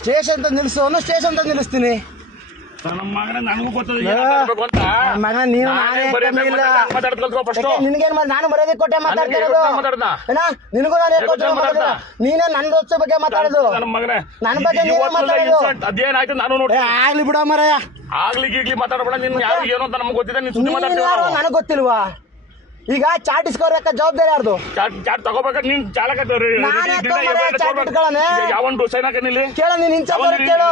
Station ತಂದು ನಿಲ್ಲಿಸು ಅನ್ನೋ ಸ್ಟೇಷನ್ ತಂದು ನಿಲ್ಲಿಸ್ತೀನಿ. ನನ್ನ ಮಗನ ನನಗೂ ಗೊತ್ತದ ಮಗ ನೀನು ನಿನ್ಗೇನ್ ಮಾಡಿ ನಾನು ಮರ್ಯಾದೆ ಕೊಟ್ಟೆ ಮಾತಾಡ್ತಿರೋದು. ನಿನಗೂ ನಾನು ನೀನೇ ನನ್ನ ದೋಸ್ತ ಬಗ್ಗೆ ಮಾತಾಡೋದು, ನನ್ನ ಬಗ್ಗೆ ನೀನು ಮಾತಾಡೋದು. ಅದೇನಾಯ್ತು ನಾನು ನೋಡಿ ಆಗ್ಲಿ ಬಿಡ ಮರಯ್ಯ, ಆಗ್ಲಿ ಮಾತಾಡಬೇಡ. ನಿನ್ ಯಾರು ಏನು ಅಂತ ನಮ್ಗೆ ಗೊತ್ತಿದೆ, ನೀನ್ ಸುದ್ದಿ ಮಾತಾಡ್ತೀವಿ. ನನಗೆ ಗೊತ್ತಿಲ್ವಾ? ಈಗ ಚಾಟ್ ಇಸ್ಕೋಬೇಕ ಜವಾಬ್ದಾರಿ ಯಾರ್ದು? ಚಾಟ್ ತಗೋಬೇಕ ನೀನ್ ಚಾಲಕ ಯಾವೊಂದು ಸೈನ್ ಹಾಕನಿಲ್ಲಿ ಕೇಳ, ನೀನ್ ಇನ್ಚಾರ್ಜ್ ಕೇಳು.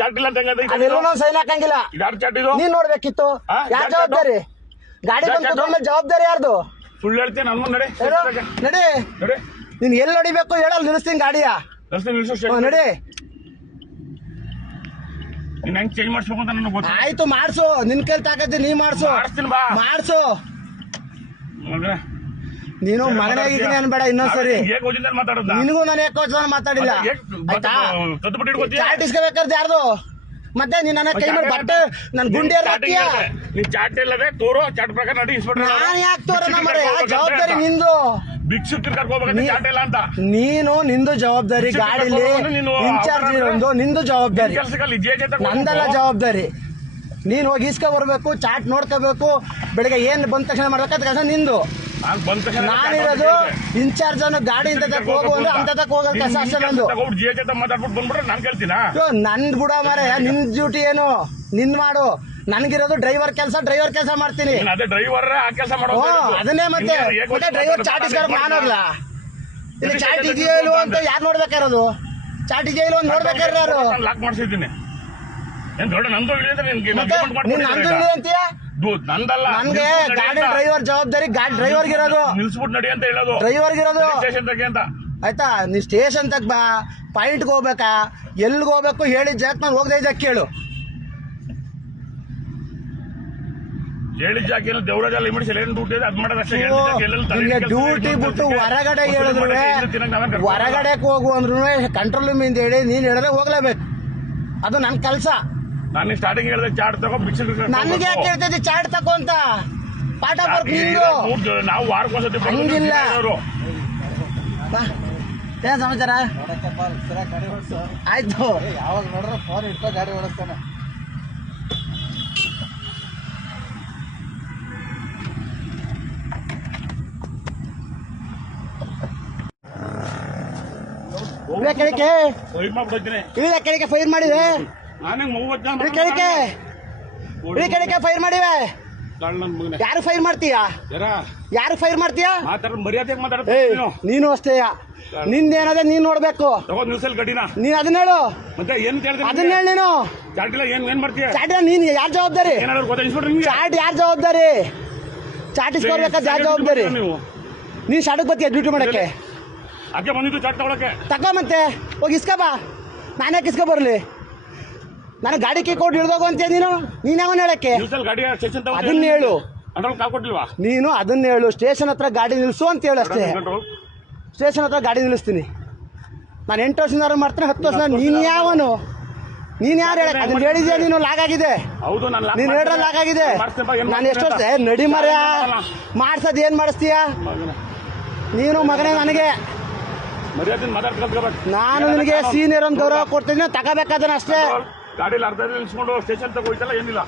ಚಾಟ್ ಇಲ್ಲ ಅಂತ ಅದೆಲ್ಲ ಸೈನ್ ಹಾಕಂಗಿಲ್ಲ. ಯಾರು ಚಾಟ್ ಇದು ನೀನ್ ನೋಡ್ಬೇಕಿತ್ತು. ಯಾರ್ ಜವಾಬ್ದಾರಿ? ಗಾಡಿ ಬಂದ ಜವಾಬ್ದಾರಿ ಯಾರ್ದು? ಸುಳ್ಳು ಹೇಳ್ತೇನೆ ನನ್ನ ನಡಿ ನಡಿ. ನೀನ್ ಎಲ್ಲಿ ನೋಡಿಬೇಕು ಹೇಳಲ್, ನಿಲ್ಲಿಸ್ತೀನಿ ಗಾಡಿಯ. ನಡಿ. ನೀನ್ ಹೆಂಗ್ ಚೇಂಜ್ ಮಾಡಿಸ್ಬೇಕು ಅಂತ ನನಗೆ ಗೊತ್ತು. ಆಯ್ತು ಮಾಡ್ಸು, ನಿನ್ ಕೈಲಿ ತಾಕತ್ತಿ ನೀ ಮಾಡ್ಸು. ಮಾಡ್ಸು. ನೀನು ಮಗನಾಗಿದ್ದೀನಿ ಅನ್ಬೇಡ ಇನ್ನೊಂದ್ಸರಿ. ನಿನಗೂ ನಾನು ಯಾಕೆ ಮಾತಾಡಿಲ್ಲ ಆಯ್ತಾ? ಚಾಟ್ ಇಸ್ಕೋಬೇಕಾದ್ರೆ ಯಾರ್ದು? ಮತ್ತೆ ನೀನ್ ನನ್ನ ಕೈ ಮಾಡಿ ಬಟ್ಟೆ ನನ್ ಗುಂಡಿ ಚಾಟ್ ಇಲ್ಲದೆ ತೋರೋ ಚಾಟ್ ಪ್ರಕಾರ ನಡಿ. ನಾನು ಯಾಕೆ ತೋರೋಣ ಮರ? ಜವಾಬ್ದಾರಿ ನಿಂದು. ನೀನು ನಿಂದು ಜವಾಬ್ದಾರಿ, ಗಾಡಿಲಿ ಇನ್ಚಾರ್ಜ್ ಇರೋದು ನಿಂದು ಜವಾಬ್ದಾರಿ, ನಂದಲ್ಲ ಜವಾಬ್ದಾರಿ. ನೀನ್ ಹೋಗಿ ಇಸ್ಕೊ ಬರ್ಬೇಕು, ಚಾಟ್ ನೋಡ್ಕೋಬೇಕು, ಬೆಳಿಗ್ಗೆ ಏನ್ ಬಂದ ತಕ್ಷಣ ಮಾಡ್ಬೇಕಂತ ಕೆಲಸ ನಿಂದು. ನಾನಿರೋದು ಇನ್ಚಾರ್ಜ್ ಅನ್ನು ಗಾಡಿಯಿಂದ ತಕ್ಕ ಹೋಗು ಅಂದ್ರೆ ಅಂತ ತಕ್ಕ ಹೋಗೋ ಕೆಲಸ ಅಷ್ಟೇ ನಂದು. ನಂದ್ ಬಿಡ ಮಾರ, ನಿನ್ ಡ್ಯೂಟಿ ಏನು ನಿನ್ ಮಾಡು. ನನ್ಗಿರೋದು ಡ್ರೈವರ್ ಕೆಲಸ ಮಾಡ್ತೀನಿ. ಅದನ್ನೇ ಮತ್ತೆ ಡ್ರೈವರ್ ಚಾಟ್ ಇಸ್ಕೊಳಕ್ ನಾನೋಗ್ಲಾ? ಇಲ್ಲಿ ಚಾಟ್ ಇದೆಯೋ ಇಲ್ವೋ ಅಂತ ಯಾರು ನೋಡ್ಬೇಕಾಗಿರೋದು? ಚಾಟ್ ಇದೆಯೋ ಇಲ್ವೋ ನೋಡ್ಬೇಕಾದ್ರೆ ಯಾರು? ಲಾಕ್ ಮಾಡಿಸಿದ್ದೀನಿ. ನಂದು ಅಂತೀಯ? ನನ್ಗೆ ಗಾಡಿ ಡ್ರೈವರ್ ಜವಾಬ್ದಾರಿ, ಗಾಡಿ ಡ್ರೈವರ್ಗೆ ಇರೋದು. ನಿಲ್ಸ್ಬಿಟ್ಟು ನಡಿ ಅಂತ ಹೇಳೋದು ಡ್ರೈವರ್ಗೆ ಇರೋದು. ಅಂತ ಆಯ್ತಾ? ನೀ ಸ್ಟೇಷನ್ ತಗ ಬಾ, ಪಾಯಿಂಟ್ಗೆ ಹೋಗ್ಬೇಕಾ, ಎಲ್ಲಿಗೆ ಹೋಗ್ಬೇಕು ಹೇಳಿದ ಜಾಗ ನಾನು ಹೋಗದೆ ಇದ್ದ ಕೇಳು. ಹೇಳಿದ ಜಾಗ ದೇವರಾಜ ಡ್ಯೂಟಿ ಬಿಟ್ಟು ಹೊರಗಡೆ ಹೇಳಿದ್ರು, ಹೊರಗಡೆ ಹೋಗು ಅಂದ್ರು ಕಂಟ್ರೋಲ್ ರೂಮ್ ಇಂದ ಹೇಳಿ ನೀನ್ ಹೇಳಿದ್ರೆ ಹೋಗ್ಲೇಬೇಕು. ಅದು ನನ್ ಕೆಲ್ಸ. ನಾನು ಸ್ಟಾರ್ಟಿಂಗ್ ಹೇಳಿದೆ ಚಾಟ್ ತಗೋ, ನನಗೆ ಯಾಕೆ ಹೇಳ್ತಿದ್ದೆ ಚಾಟ್ ತಗೋ ಅಂತ? ಪಾಠ ಬರ್ಕ್ ನಿಂದು. ನಾವು ವಾರಕ್ಕೊಂದ್ಸತಿ ಹಂಗಿಲ್ಲ. ಏನ್ ಸಮಾಚಾರ? ಆಯ್ತು. ಯಾವಾಗ ನೋಡ್ರೆ ಫೋನ್ ಇಟ್ಕೋ ಗಾಡಿ ಓಡಿಸ್ತಾನೆ. ಕೆಳಗೆ ಫೈರ್ ಮಾಡಿವೆ, ಕೆಳಗೆ ಫೈರ್ ಮಾಡಿವೆ. ಯಾರು ಫೈರ್ ಮಾಡ್ತೀಯಾ? ನೀನು ಅಷ್ಟೇ. ನಿಂದೇನದ ನೀನ್ ನೋಡ್ಬೇಕು. ನೀನ್ ಅದನ್ನ ಹೇಳು. ಅದನ್ನ ಹೇಳಿ ನೀನು. ಚಾಟ್ ನೀನ್ ಯಾರ್ ಜವಾಬ್ದಾರಿ? ಚಾಟ್ ಯಾರ್ ಜವಾಬ್ದಾರಿ? ಚಾಟ್ ಇಸ್ಕೊಳ್ಬೇಕಾದ ಯಾರ್ ಜವಾಬ್ದಾರಿ? ನೀನ್ ಶಾಡಕ್ ಬರ್ತೀಯ ಡ್ಯೂಟಿ ಮಾಡಕ್ಕೆ? ತಗೋ ಮತ್ತೆ ಹೋಗಿ ಇಸ್ಕೊ ಬಾ. ನಾನ್ಯಾಕೆ ಇಸ್ಕೊ ಬರ್ಲಿ? ನಾನು ಗಾಡಿ ಕೈ ಕೊಟ್ಟು ಹಿಡ್ದೋಗು ಅಂತೀಯ ನೀನು? ನೀನ್ ಯಾವನ್ ಹೇಳಕ್ಕೆ? ಅದನ್ನ ಹೇಳು. ನೀನು ಅದನ್ನ ಹೇಳು. ಸ್ಟೇಷನ್ ಹತ್ರ ಗಾಡಿ ನಿಲ್ಸು ಅಂತ ಹೇಳು ಅಷ್ಟೇ. ಸ್ಟೇಷನ್ ಹತ್ರ ಗಾಡಿ ನಿಲ್ಲಿಸ್ತೀನಿ. ನಾನು 8 ವರ್ಷದಿಂದ ಮಾಡ್ತೀನಿ, 10 ವರ್ಷ. ನೀನ್ ಯಾವನು? ನೀನ್ ಯಾರು ಹೇಳಕ್? ಅದನ್ನ ಹೇಳಿದ್ಯಾ ನೀನು? ಲಾಗ್ ಆಗಿದೆ. ನೀನ್ ಹೇಳ್ರ ಲಾಗ್ ಆಗಿದೆ. ನಾನು ಎಷ್ಟು ವರ್ಷ ನಡಿ ಮರ ಮಾಡ್ಸೋದು ಏನ್ ಮಾಡಿಸ್ತೀಯ ನೀನು ಮಗನೇ? ನನಗೆ ನಾನು ನಿನಗೆ ಸೀನಿಯರ್ ಒಂದು ಗೌರವ ಕೊಡ್ತೀನಿ, ತಗೋಬೇಕಾದ್ರೆ ಅಷ್ಟೇ. ಗಾಡಿ ಅರ್ಧ ನಿಲ್ಸ್ಕೊಂಡು ಸ್ಟೇಷನ್ ತಗೋಯ್ತಲ್ಲ, ಏನಿಲ್ಲ.